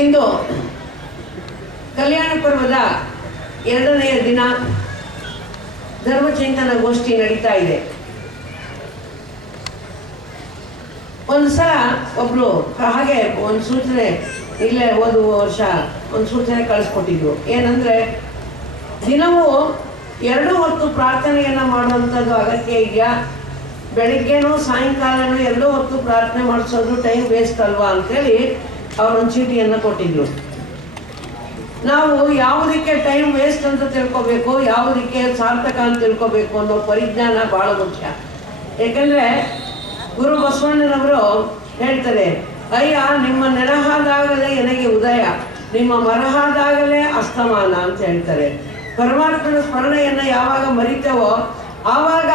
ಇಂದು ಕಲ್ಯಾಣ ಪರ್ವದ 2ನೆಯ ದಿನ ಧರ್ಮಚಿಂತನ ಗೋಷ್ಠಿ ನಡೀತಾ ಇದೆ. ಒಂದು ಸಲ ಒಬ್ರು ಹಾಗೆ ಒಂದು ಸೂಚನೆ ಇಲ್ಲೇ ಓದುವ ವರ್ಷ ಒಂದು ಸೂಚನೆ ಕಳಿಸ್ಕೊಟ್ಟಿದ್ರು. ಏನಂದ್ರೆ, ದಿನವೂ 2 ಹೊತ್ತು ಪ್ರಾರ್ಥನೆಯನ್ನು ಮಾಡುವಂಥದ್ದು ಅಗತ್ಯ ಇದೆಯಾ? ಬೆಳಿಗ್ಗೆನೂ ಸಾಯಂಕಾಲನೂ 2 ಹೊತ್ತು ಪ್ರಾರ್ಥನೆ ಮಾಡಿಸೋದು ಟೈಮ್ ವೇಸ್ಟ್ ಅಲ್ವಾ ಅಂತೇಳಿ ಅವರೊಂದು ಚೀಟಿಯನ್ನು ಕೊಟ್ಟಿದ್ರು. ನಾವು ಯಾವುದಕ್ಕೆ ಟೈಮ್ ವೇಸ್ಟ್ ಅಂತ ತಿಳ್ಕೊಬೇಕು, ಯಾವುದಕ್ಕೆ ಸಾರ್ಥಕ ಅಂತ ತಿಳ್ಕೊಬೇಕು ಅನ್ನೋ ಪರಿಜ್ಞಾನ ಬಹಳ ಮುಖ್ಯ. ಯಾಕಂದ್ರೆ ಗುರು ಬಸವಣ್ಣನವರು ಹೇಳ್ತಾರೆ, ಅಯ್ಯ ನಿಮ್ಮ ನೆನಹಾದಾಗಲೇ ನನಗೆ ಉದಯ, ನಿಮ್ಮ ಮರಹಾದಾಗಲೇ ಅಸ್ತಮಾನ ಅಂತ ಹೇಳ್ತಾರೆ. ಪರಮಾತ್ಮನ ಸ್ಮರಣೆಯನ್ನು ಯಾವಾಗ ಮರಿತೇವೋ ಆವಾಗ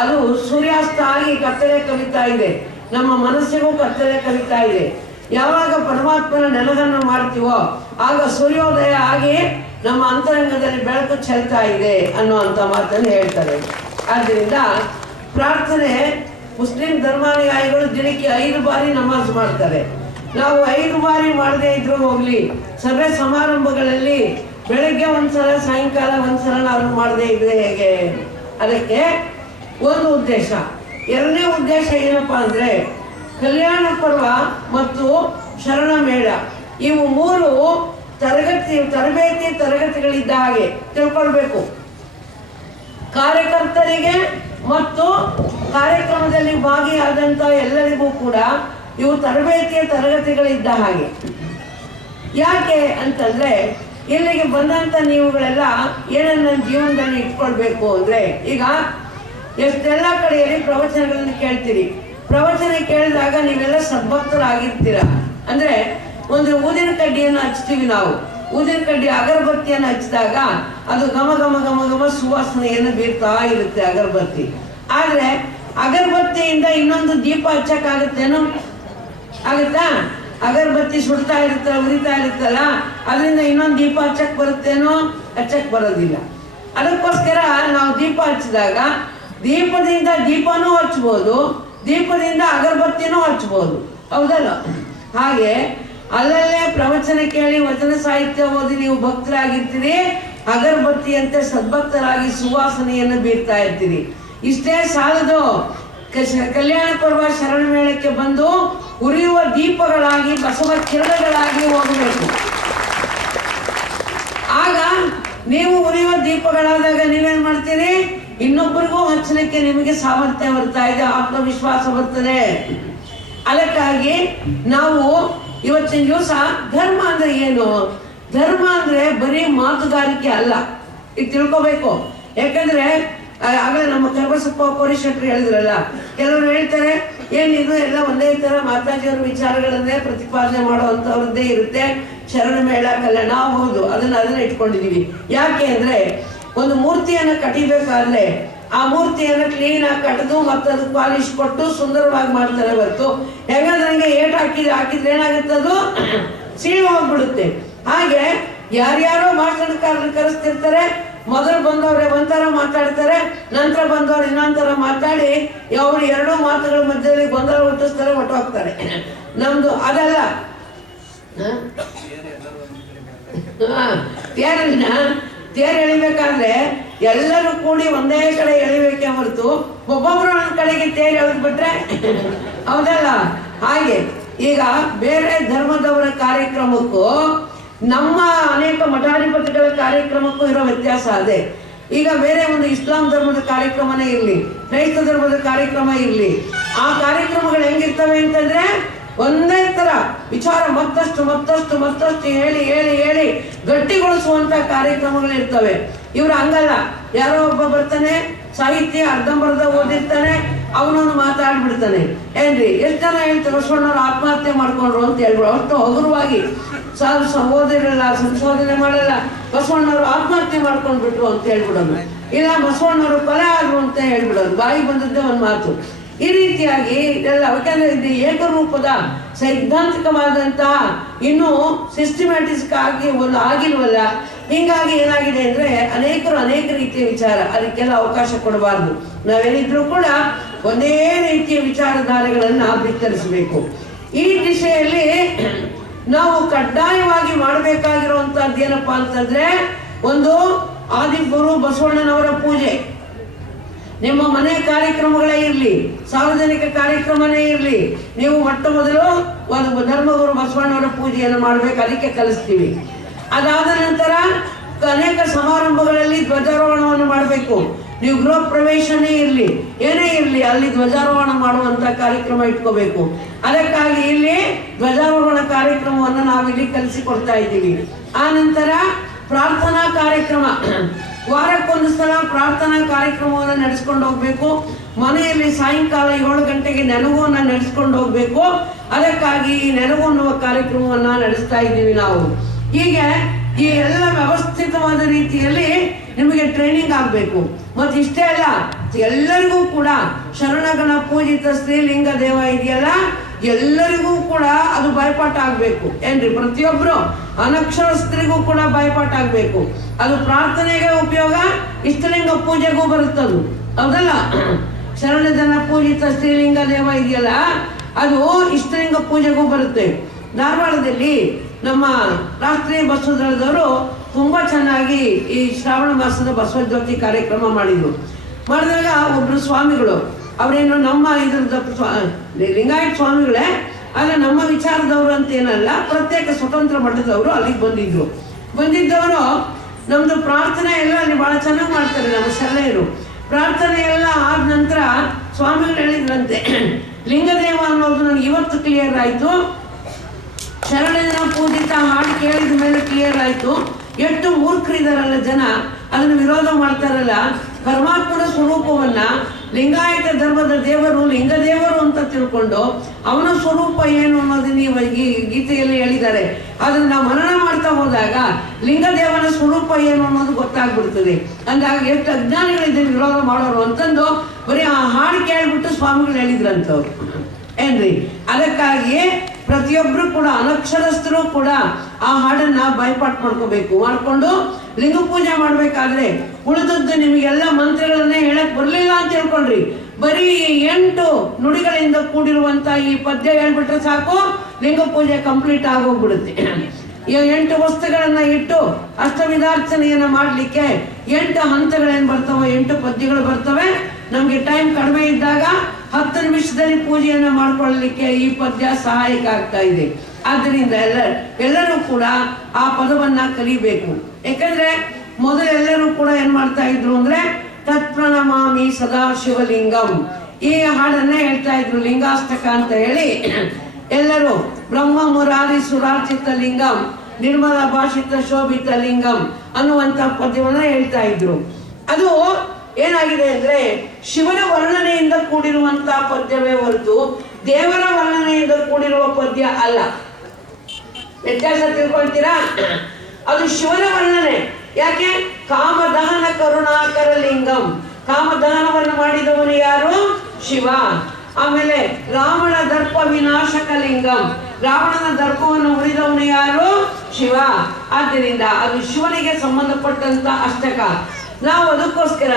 ಅದು ಸೂರ್ಯಾಸ್ತ ಆಗಿ ಕತ್ತಲೆ ಕವಿತಾ ಇದೆ, ನಮ್ಮ ಮನಸ್ಸಿಗೂ ಕತ್ತಲೆ ಕವಿತಾ ಇದೆ. ಯಾವಾಗ ಪರಮಾತ್ಮನ ನೆನಹನ್ನು ಮಾಡ್ತೀವೋ ಆಗ ಸೂರ್ಯೋದಯ ಆಗಿ ನಮ್ಮ ಅಂತರಂಗದಲ್ಲಿ ಬೆಳಕು ಚೆಲ್ತಾ ಇದೆ ಅನ್ನುವಂಥ ಮಾತನ್ನು ಹೇಳ್ತಾರೆ. ಆದ್ದರಿಂದ ಪ್ರಾರ್ಥನೆ ಮುಸ್ಲಿಂ ಧರ್ಮಾನುಯಾಯಿಗಳು ದಿನಕ್ಕೆ 5 ಬಾರಿ ನಮಾಜ್ ಮಾಡ್ತಾರೆ. ನಾವು 5 ಬಾರಿ ಮಾಡದೇ ಇದ್ರೂ ಹೋಗ್ಲಿ, ಸಭೆ ಸಮಾರಂಭಗಳಲ್ಲಿ ಬೆಳಗ್ಗೆ ಒಂದ್ಸಲ ಸಾಯಂಕಾಲ ಒಂದ್ಸಲ ನಾವು ಮಾಡದೇ ಇದ್ರೆ ಹೇಗೆ? ಅದಕ್ಕೆ ಒಂದು ಉದ್ದೇಶ. 2ನೇ ಉದ್ದೇಶ ಏನಪ್ಪಾ ಅಂದ್ರೆ, ಕಲ್ಯಾಣ ಪರ್ವ ಮತ್ತು ಶರಣ ಮೇಳ ಇವು 3 ತರಬೇತಿ ತರಗತಿಗಳಿದ್ದ ಹಾಗೆ ತಿಳ್ಕೊಳ್ಬೇಕು. ಕಾರ್ಯಕರ್ತರಿಗೆ ಮತ್ತು ಕಾರ್ಯಕ್ರಮದಲ್ಲಿ ಭಾಗಿಯಾದಂಥ ಎಲ್ಲರಿಗೂ ಕೂಡ ಇವು ತರಬೇತಿಯ ತರಗತಿಗಳಿದ್ದ ಹಾಗೆ. ಯಾಕೆ ಅಂತಂದ್ರೆ, ಇಲ್ಲಿಗೆ ಬಂದಂಥ ನೀವುಗಳೆಲ್ಲ ಏನನ್ನ ಜೀವನದಲ್ಲಿ ಇಟ್ಕೊಳ್ಬೇಕು ಅಂದ್ರೆ, ಈಗ ಎಷ್ಟೆಲ್ಲ ಕಡೆಯಲ್ಲಿ ಪ್ರವಚನಗಳನ್ನು ಕೇಳ್ತೀರಿ. ಪ್ರವಚನ ಕೇಳಿದಾಗ ನೀವೆಲ್ಲ ಸದ್ಭಕ್ತರಾಗಿರ್ತೀರ. ಅಂದ್ರೆ ಒಂದು ಊದಿನ ಕಡ್ಡಿಯನ್ನು ಹಚ್ತೀವಿ ನಾವು. ಊದಿನ ಕಡ್ಡಿ ಅಗರಬತ್ತಿಯನ್ನು ಹಚ್ಚಿದಾಗ ಅದು ಘಮ ಘಮ ಘಮ ಘಮ ಸುವಾಸನೆಯನ್ನು ಬೀರ್ತಾ ಇರುತ್ತೆ ಅಗರಬತ್ತಿ. ಆದ್ರೆ ಅಗರಬತ್ತಿಯಿಂದ ಇನ್ನೊಂದು ದೀಪ ಹಚ್ಚಕ್ಕಾಗತ್ತೇನೋ? ಆಗುತ್ತಾ? ಅಗರಬತ್ತಿ ಸುಡ್ತಾ ಇರುತ್ತಲ್ಲ, ಉರಿತಾ ಇರುತ್ತಲ್ಲ, ಅದರಿಂದ ಇನ್ನೊಂದು ದೀಪ ಹಚ್ಚಕ್ ಬರುತ್ತೇನೋ? ಹಚ್ಚಕ್ ಬರೋದಿಲ್ಲ. ಅದಕ್ಕೋಸ್ಕರ ನಾವು ದೀಪ ಹಚ್ಚಿದಾಗ ದೀಪದಿಂದ ದೀಪನೂ ಹಚ್ಬೋದು, ದೀಪದಿಂದ ಅಗರಬತ್ತಿನೂ ಹಚ್ಬೋದು, ಹೌದಲ್ಲ? ಹಾಗೆ ಅಲ್ಲಲ್ಲೇ ಪ್ರವಚನ ಕೇಳಿ ವಚನ ಸಾಹಿತ್ಯ ಓದಿ ನೀವು ಭಕ್ತರಾಗಿರ್ತೀರಿ, ಅಗರಬತ್ತಿಯಂತೆ ಸದ್ಭಕ್ತರಾಗಿ ಸುವಾಸನೆಯನ್ನು ಬೀರ್ತಾ ಇರ್ತೀರಿ. ಇಷ್ಟೇ ಸಾಲದು, ಕಲ್ಯಾಣ ಪರ್ವ ಶರಣ ಮೇಳಕ್ಕೆ ಬಂದು ಉರಿಯುವ ದೀಪಗಳಾಗಿ ಬಸವ ಕಿರಣಗಳಾಗಿ ಹೋಗಬೇಕು. ಆಗ ನೀವು ಉರಿಯುವ ದೀಪಗಳಾದಾಗ ನೀವೇನ್ ಮಾಡ್ತೀರಿ? ಇನ್ನೊಬ್ಬರಿಗೂ ಹಚ್ಚಲಿಕ್ಕೆ ನಿಮಗೆ ಸಾಮರ್ಥ್ಯ ಬರ್ತಾ ಇದೆ, ಆತ್ಮವಿಶ್ವಾಸ ಬರ್ತದೆ. ಅದಕ್ಕಾಗಿ ನಾವು ಇವತ್ತಿನ ದಿವಸ ಧರ್ಮ ಅಂದ್ರೆ ಏನು? ಧರ್ಮ ಅಂದ್ರೆ ಬರೀ ಮಾತುಗಾರಿಕೆ ಅಲ್ಲ, ಇದು ತಿಳ್ಕೋಬೇಕು. ಯಾಕಂದ್ರೆ ಆಗಲೇ ನಮ್ಮ ಕರ್ಬಸಪ್ಪ ಕೋರಿಶೆಟ್ರು ಹೇಳಿದ್ರಲ್ಲ, ಕೆಲವರು ಹೇಳ್ತಾರೆ ಏನಿದು ಎಲ್ಲ ಒಂದೇ ತರ ಮಾತಾಜಿಯವರ ವಿಚಾರಗಳನ್ನೇ ಪ್ರತಿಪಾದನೆ ಮಾಡುವಂಥವ್ರದ್ದೇ ಇರುತ್ತೆ ಶರಣ ಮೇಳ ಕಲ್ಯಾಣ. ಹೌದು, ಅದನ್ನ ಇಟ್ಕೊಂಡಿದೀವಿ. ಯಾಕೆ ಅಂದ್ರೆ, ಒಂದು ಮೂರ್ತಿಯನ್ನು ಕಟ್ಟಿಬೇಕಾದ್ರೆ ಆ ಮೂರ್ತಿಯನ್ನು ಕ್ಲೀನ್ ಆಗಿ ಕಟ್ಟಿದು ಮತ್ತೆ ಅದು ಪಾಲಿಶ್ ಕೊಟ್ಟು ಸುಂದರವಾಗಿ ಮಾಡ್ತಾರೆ ಹೊರತು ಹೆಂಗಂದ್ರೆ ಏಟ್ ಹಾಕಿದ್ರೆ ಏನಾಗುತ್ತೆ? ಅದು ಸೀಳು ಹೋಗ್ಬಿಡುತ್ತೆ. ಹಾಗೆ ಯಾರ್ಯಾರೋ ಭಾಷಣಕಾರರು ಕರೆಸ್ತಿರ್ತಾರೆ. ಮೊದಲು ಬಂದವ್ರೆ ಒಂಥರ ಮಾತಾಡ್ತಾರೆ, ನಂತರ ಬಂದವ್ರು ಇನ್ನೊಂಥರ ಮಾತಾಡಿ ಅವ್ರು 2 ಮಾತುಗಳ ಮಧ್ಯದಲ್ಲಿ ಗೊಂದಲ ಹುಟ್ಟಿಸ್ತಾರೆ, ಹೊಟ್ಟೋಗ್ತಾರೆ. ನಮ್ದು ಅದಲ್ಲ. ತೇರು ಎಳಿಬೇಕಾದ್ರೆ ಎಲ್ಲರೂ ಕೂಡಿ ಒಂದೇ ಕಡೆ ಎಳಿಬೇಕೆ ಹೊರತು ಒಬ್ಬೊಬ್ರು ಒಂದ್ ಕಡೆಗೆ ತೇರು ಎಳೆದ್ಬಿಟ್ರೆ ಹೌದಲ್ಲ? ಹಾಗೆ ಈಗ ಬೇರೆ ಧರ್ಮದವರ ಕಾರ್ಯಕ್ರಮಕ್ಕೂ ನಮ್ಮ ಅನೇಕ ಮಠಾಧಿಪತಿಗಳ ಕಾರ್ಯಕ್ರಮಕ್ಕೂ ಇರೋ ವ್ಯತ್ಯಾಸ ಅದೇ. ಈಗ ಬೇರೆ ಒಂದು ಇಸ್ಲಾಂ ಧರ್ಮದ ಕಾರ್ಯಕ್ರಮನೇ ಇರಲಿ, ಕ್ರೈಸ್ತ ಧರ್ಮದ ಕಾರ್ಯಕ್ರಮ ಇರಲಿ, ಆ ಕಾರ್ಯಕ್ರಮಗಳು ಹೆಂಗಿರ್ತವೆ ಅಂತಂದ್ರೆ ಒಂದೇ ತರ ವಿಚಾರ ಮತ್ತಷ್ಟು ಹೇಳಿ ಹೇಳಿ ಹೇಳಿ ಗಟ್ಟಿಗೊಳಿಸುವಂತ ಕಾರ್ಯಕ್ರಮಗಳು ಇರ್ತವೆ. ಇವ್ರು ಹಂಗಲ್ಲ, ಯಾರೋ ಒಬ್ಬ ಬರ್ತಾನೆ, ಸಾಹಿತ್ಯ ಅರ್ಧಂಬರ್ಧ ಓದಿರ್ತಾನೆ, ಅವನೊಂದು ಮಾತಾಡ್ಬಿಡ್ತಾನೆ. ಏನ್ರಿ ಎಷ್ಟು ಜನ ಹೇಳ್ತಾರೆ ಬಸವಣ್ಣವ್ರು ಆತ್ಮಹತ್ಯೆ ಮಾಡ್ಕೊಂಡ್ರು ಅಂತ ಹೇಳ್ಬಿಡು. ಅಷ್ಟು ಹಗುರವಾಗಿ ಓದಿರಲ್ಲ, ಸಂಶೋಧನೆ ಮಾಡಲ್ಲ, ಬಸವಣ್ಣವ್ರು ಆತ್ಮಹತ್ಯೆ ಮಾಡ್ಕೊಂಡ್ಬಿಟ್ರು ಅಂತ ಹೇಳ್ಬಿಡೋದು, ಇಲ್ಲ ಬಸವಣ್ಣವರು ಕೊಲೆ ಆದ್ರು ಅಂತ ಹೇಳ್ಬಿಡೋದು. ಬಾಯಿ ಬಂದದ್ದೇ ಒಂದು ಮಾತು. ಈ ರೀತಿಯಾಗಿ ಇದೆಲ್ಲ ಯಾಕಂದ್ರೆ ಇದು ಏಕರೂಪದ ಸೈದ್ಧಾಂತಿಕವಾದಂತಹ ಇನ್ನೂ ಸಿಸ್ಟಮ್ಯಾಟಿಕ್ ಆಗಿ ಒಂದು ಆಗಿಲ್ವಲ್ಲ. ಹೀಗಾಗಿ ಏನಾಗಿದೆ ಅಂದ್ರೆ ಅನೇಕರು ಅನೇಕ ರೀತಿಯ ವಿಚಾರ, ಅದಕ್ಕೆಲ್ಲ ಅವಕಾಶ ಕೊಡಬಾರ್ದು. ನಾವೇನಿದ್ರು ಕೂಡ ಒಂದೇ ರೀತಿಯ ವಿಚಾರಧಾರೆಗಳನ್ನ ಬಿತ್ತರಿಸಬೇಕು. ಈ ದಿಶೆಯಲ್ಲಿ ನಾವು ಕಡ್ಡಾಯವಾಗಿ ಮಾಡಬೇಕಾಗಿರುವಂತಹದ್ದು ಏನಪ್ಪಾ ಅಂತಂದ್ರೆ, ಒಂದು ಆದಿಗುರು ಬಸವಣ್ಣನವರ ಪೂಜೆ. ನಿಮ್ಮ ಮನೆ ಕಾರ್ಯಕ್ರಮಗಳೇ ಇರಲಿ, ಸಾರ್ವಜನಿಕ ಕಾರ್ಯಕ್ರಮನೇ ಇರಲಿ, ನೀವು ಮೊಟ್ಟ ಮೊದಲು ಒಂದು ಧರ್ಮಗುರು ಬಸವಣ್ಣವರ ಪೂಜೆಯನ್ನು ಮಾಡಬೇಕು, ಅದಕ್ಕೆ ಕಲಿಸ್ತೀವಿ. ಅದಾದ ನಂತರ ಅನೇಕ ಸಮಾರಂಭಗಳಲ್ಲಿ ಧ್ವಜಾರೋಹಣವನ್ನು ಮಾಡಬೇಕು. ನೀವು ಗೃಹ ಪ್ರವೇಶನೇ ಇರಲಿ, ಏನೇ ಇರಲಿ, ಅಲ್ಲಿ ಧ್ವಜಾರೋಹಣ ಮಾಡುವಂತ ಕಾರ್ಯಕ್ರಮ ಇಟ್ಕೋಬೇಕು. ಅದಕ್ಕಾಗಿ ಇಲ್ಲಿ ಧ್ವಜಾರೋಹಣ ಕಾರ್ಯಕ್ರಮವನ್ನು ನಾವಿಲ್ಲಿ ಕಲಿಸಿಕೊಡ್ತಾ ಇದ್ದೀವಿ. ಆ ನಂತರ ಪ್ರಾರ್ಥನಾ ಕಾರ್ಯಕ್ರಮ, ವಾರಕ್ಕೊಂದು ಸಲ ಪ್ರಾರ್ಥನಾ ಕಾರ್ಯಕ್ರಮವನ್ನು ನಡೆಸ್ಕೊಂಡು ಹೋಗ್ಬೇಕು. ಮನೆಯಲ್ಲಿ ಸಾಯಂಕಾಲ 7 ಗಂಟೆಗೆ ನೆನಗುವನ್ನು ನಡೆಸ್ಕೊಂಡು ಹೋಗ್ಬೇಕು. ಅದಕ್ಕಾಗಿ ಈ ನೆನಗು ಅನ್ನುವ ಕಾರ್ಯಕ್ರಮವನ್ನು ನಡೆಸ್ತಾ ಇದ್ದೀವಿ ನಾವು. ಹೀಗೆ ಈ ಎಲ್ಲ ವ್ಯವಸ್ಥಿತವಾದ ರೀತಿಯಲ್ಲಿ ನಿಮಗೆ ಟ್ರೈನಿಂಗ್ ಆಗಬೇಕು. ಮತ್ತು ಇಷ್ಟೇ ಅಲ್ಲ, ಎಲ್ಲರಿಗೂ ಕೂಡ ಶರಣಗಣ ಪೂಜಿತ ಶ್ರೀಲಿಂಗ ದೇವ ಇದೆಯಲ್ಲ, ಎಲ್ಲರಿಗೂ ಕೂಡ ಅದು ಬಾಯ್ಪಾಠ ಆಗಬೇಕು. ಏನ್ರಿ, ಪ್ರತಿಯೊಬ್ಬರು ಅನಕ್ಷರಸ್ಥರಿಗೂ ಕೂಡ ಬಾಯ್ಪಾಠ ಆಗಬೇಕು. ಅದು ಪ್ರಾರ್ಥನೆಗೆ ಉಪಯೋಗ, ಇಷ್ಟಲಿಂಗ ಪೂಜೆಗೂ ಬರುತ್ತದು, ಹೌದಲ್ಲ? ಶರಣಜನ ಪೂಜಿತ ಶ್ರೀಲಿಂಗ ದೇವ ಇದೆಯಲ್ಲ, ಅದು ಇಷ್ಟಲಿಂಗ ಪೂಜೆಗೂ ಬರುತ್ತೆ. ಧಾರವಾಡದಲ್ಲಿ ನಮ್ಮ ರಾಷ್ಟ್ರೀಯ ಬಸವ ದಳದವರು ತುಂಬಾ ಚೆನ್ನಾಗಿ ಈ ಶ್ರಾವಣ ಮಾಸದ ಬಸವ ಜ್ಯೋತಿ ಕಾರ್ಯಕ್ರಮ ಮಾಡಿದಾಗ ಒಬ್ರು ಸ್ವಾಮಿಗಳು, ಅವರೇನು ನಮ್ಮ ಇದ್ರದ್ದು ಲಿಂಗಾಯತ ಸ್ವಾಮಿಗಳೇ, ಆದರೆ ನಮ್ಮ ವಿಚಾರದವರು ಅಂತ ಏನಲ್ಲ, ಪ್ರತ್ಯೇಕ ಸ್ವತಂತ್ರ ಮಠದವರು ಅಲ್ಲಿಗೆ ಬಂದಿದ್ದವರು ನಮ್ದು ಪ್ರಾರ್ಥನೆ ಎಲ್ಲ ಅಲ್ಲಿ ಬಹಳ ಚೆನ್ನಾಗಿ ಮಾಡ್ತಾರೆ ನಮ್ಮ ಶರಣೆಯರು. ಪ್ರಾರ್ಥನೆ ಎಲ್ಲ ಆದ ನಂತರ ಸ್ವಾಮಿಗಳು ಹೇಳಿದ್ರಂತೆ, ಲಿಂಗದೇವ ಅನ್ನೋದು ನನಗೆ ಇವತ್ತು ಕ್ಲಿಯರ್ ಆಯ್ತು, ಶರಣನ ಪೂಜಿತ ಹಾಡು ಕೇಳಿದ ಮೇಲೆ ಕ್ಲಿಯರ್ ಆಯ್ತು. ಎಷ್ಟು ಮೂರ್ಖರಿದಾರಲ್ಲ ಜನ, ಅದನ್ನು ವಿರೋಧ ಮಾಡ್ತಾರಲ್ಲ. ಪರಮಾತ್ಮನ ಸ್ವರೂಪವನ್ನ ಲಿಂಗಾಯತ ಧರ್ಮದ ದೇವರು ಲಿಂಗದೇವರು ಅಂತ ತಿಳ್ಕೊಂಡು ಅವನ ಸ್ವರೂಪ ಏನು ಅನ್ನೋದನ್ನ ಈ ಗೀತೆಯಲ್ಲಿ ಹೇಳಿದ್ದಾರೆ. ಅದನ್ನ ನಾವು ಮನನ ಮಾಡ್ತಾ ಹೋದಾಗ ಲಿಂಗದೇವನ ಸ್ವರೂಪ ಏನು ಅನ್ನೋದು ಗೊತ್ತಾಗ್ಬಿಡ್ತದೆ. ಅಂದಾಗ ಎಷ್ಟು ಅಜ್ಞಾನಿಗಳಿದ್ದೇವೆ ವಿರೋಧ ಮಾಡೋರು ಅಂತಂದು ಬರೀ ಆ ಹಾಡು ಕೇಳ್ಬಿಟ್ಟು ಸ್ವಾಮಿಗಳು ಹೇಳಿದ್ರಂತವ್ರು, ಏನ್ರಿ? ಅದಕ್ಕಾಗಿ ಪ್ರತಿಯೊಬ್ಬರು ಕೂಡ ಅನಕ್ಷರಸ್ಥರು ಕೂಡ ಆ ಹಾಡನ್ನ ಬಾಯ್ಪಾಠ ಮಾಡ್ಕೊಂಡು ಲಿಂಗ ಪೂಜೆ ಮಾಡ್ಬೇಕಾದ್ರೆ ಉಳಿದದ್ದು ನಿಮಗೆಲ್ಲ ಮಂತ್ರಗಳನ್ನೇ ಹೇಳಕ್ ಬರ್ಲಿಲ್ಲ ಅಂತ ಹೇಳ್ಕೊಂಡ್ರಿ. ಬರೀ 8 ನುಡಿಗಳಿಂದ ಕೂಡಿರುವಂತ ಈ ಪದ್ಯ ಹೇಳ್ಬಿಟ್ರೆ ಸಾಕು, ಲಿಂಗ ಪೂಜೆ ಕಂಪ್ಲೀಟ್ ಆಗೋಗ್ಬಿಡುತ್ತೆ. ಈ 8 ವಸ್ತುಗಳನ್ನ ಇಟ್ಟು ಅಷ್ಟವಿಧಾರ್ಚನೆಯನ್ನ ಮಾಡ್ಲಿಕ್ಕೆ 8 ಹಂತಗಳೇನ್ ಬರ್ತವೆ, 8 ಪದ್ಯಗಳು ಬರ್ತವೆ. ನಮ್ಗೆ ಟೈಮ್ ಕಡಿಮೆ ಇದ್ದಾಗ 10 ನಿಮಿಷದಲ್ಲಿ ಪೂಜೆಯನ್ನ ಮಾಡ್ಕೊಳ್ಳಲಿಕ್ಕೆ ಈ ಪದ್ಯ ಸಹಾಯಕ ಆಗ್ತಾ ಇದೆ. ಆದ್ದರಿಂದ ಎಲ್ಲರೂ ಕೂಡ ಆ ಪದವನ್ನ ಕಲಿಬೇಕು. ಯಾಕಂದ್ರೆ ಮೊದಲೆಲ್ಲರೂ ಕೂಡ ಏನ್ ಮಾಡ್ತಾ ಇದ್ರು ಅಂದ್ರೆ, ತತ್ಪ್ರಣಮಾಮಿ ಸದಾ ಶಿವಲಿಂಗಂ, ಈ ಹಾಡನ್ನೇ ಹೇಳ್ತಾ ಇದ್ರು, ಲಿಂಗಾಷ್ಟಕ ಅಂತ ಹೇಳಿ. ಎಲ್ಲರೂ ಬ್ರಹ್ಮ ಮುರಾರಿ ಸುರಾರ್ಚಿತ ಲಿಂಗಂ ನಿರ್ಮಲ ಭಾಷಿತ ಶೋಭಿತ ಲಿಂಗಂ ಅನ್ನುವಂತ ಪದ್ಯವನ್ನ ಹೇಳ್ತಾ ಇದ್ರು. ಅದು ಏನಾಗಿದೆ ಅಂದ್ರೆ ಶಿವನ ವರ್ಣನೆಯಿಂದ ಕೂಡಿರುವಂತಹ ಪದ್ಯವೇ ಹೊರತು ದೇವರ ವರ್ಣನೆಯಿಂದ ಕೂಡಿರುವ ಪದ್ಯ ಅಲ್ಲ. ವ್ಯತ್ಯಾಸ ತಿಳ್ಕೊಳ್ತೀರಾ? ಅದು ಶಿವನ ವರ್ಣನೆ. ಯಾಕೆ? ಕಾಮದಹನ ಕರುಣಾಕರ ಲಿಂಗಂ, ಕಾಮದಹನವನ್ನು ಮಾಡಿದವನು ಯಾರು? ಶಿವ. ಆಮೇಲೆ ರಾವಣ ದರ್ಪ ವಿನಾಶಕ ಲಿಂಗಂ, ರಾವಣನ ದರ್ಪವನ್ನು ಉಳಿದವನು ಯಾರು? ಶಿವ. ಆದ್ದರಿಂದ ಅದು ಶಿವನಿಗೆ ಸಂಬಂಧಪಟ್ಟಂತ ಅಷ್ಟಕ. ನಾವು ಅದಕ್ಕೋಸ್ಕರ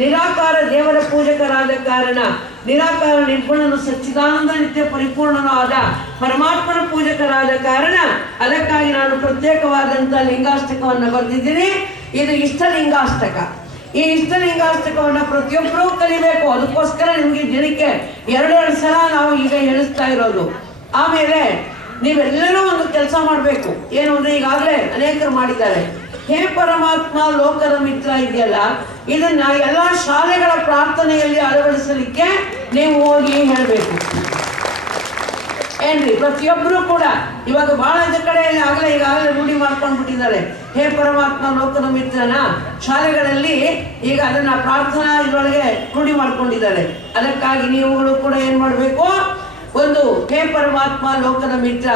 ನಿರಾಕಾರ ದೇವರ ಪೂಜಕರಾದ ಕಾರಣ, ನಿರಾಕಾರ ನಿರ್ಗುಣನು ಸಚ್ಚಿದಾನಂದ ನಿತ್ಯ ಪರಿಪೂರ್ಣನೂ ಆದ ಪರಮಾತ್ಮನ ಪೂಜಕರಾದ ಕಾರಣ ಅದಕ್ಕಾಗಿ ನಾನು ಪ್ರತ್ಯೇಕವಾದಂಥ ಲಿಂಗಾಷ್ಟಕವನ್ನು ಬರೆದಿದ್ದೀನಿ. ಇದು ಇಷ್ಟಲಿಂಗಾಷ್ಟಕ. ಈ ಇಷ್ಟಲಿಂಗಾಷ್ಟಕವನ್ನು ಪ್ರತಿಯೊಬ್ಬರೂ ಕಲಿಬೇಕು. ಅದಕ್ಕೋಸ್ಕರ ನಿಮಗೆ ದಿನಕ್ಕೆ 2 ಸಲ ನಾವು ಈಗ ಹೇಳಿಸ್ತಾ ಇರೋದು. ಆಮೇಲೆ ನೀವೆಲ್ಲರೂ ಒಂದು ಕೆಲಸ ಮಾಡಬೇಕು. ಏನು ಅಂದ್ರೆ, ಈಗಾಗಲೇ ಅನೇಕರು ಮಾಡಿದ್ದಾರೆ. ಹೇ ಪರಮಾತ್ಮ ಲೋಕದ ಮಿತ್ರ ಇದೆಯಲ್ಲ, ಇದನ್ನ ಎಲ್ಲ ಶಾಲೆಗಳ ಪ್ರಾರ್ಥನೆಯಲ್ಲಿ ಅಳವಡಿಸಲಿಕ್ಕೆ ನೀವು ಹೋಗಿ ಹೇಳಬೇಕು. ಏನ್ರಿ? ಪ್ರತಿಯೊಬ್ಬರು ಕೂಡ ಇವಾಗ ಬಹಳ ಕಡೆಯಲ್ಲಿ ಈಗಾಗಲೇ ರೂಢಿ ಮಾಡ್ಕೊಂಡ್ಬಿಟ್ಟಿದ್ದಾರೆ. ಹೇ ಪರಮಾತ್ಮ ಲೋಕದ ಮಿತ್ರನ ಶಾಲೆಗಳಲ್ಲಿ ಈಗ ಅದನ್ನ ಪ್ರಾರ್ಥನಾ ಇದರೊಳಗೆ ರೂಢಿ ಮಾಡ್ಕೊಂಡಿದ್ದಾರೆ. ಅದಕ್ಕಾಗಿ ನೀವುಗಳು ಕೂಡ ಏನ್ ಮಾಡಬೇಕು, ಒಂದು ಹೇ ಪರಮಾತ್ಮ ಲೋಕದ ಮಿತ್ರ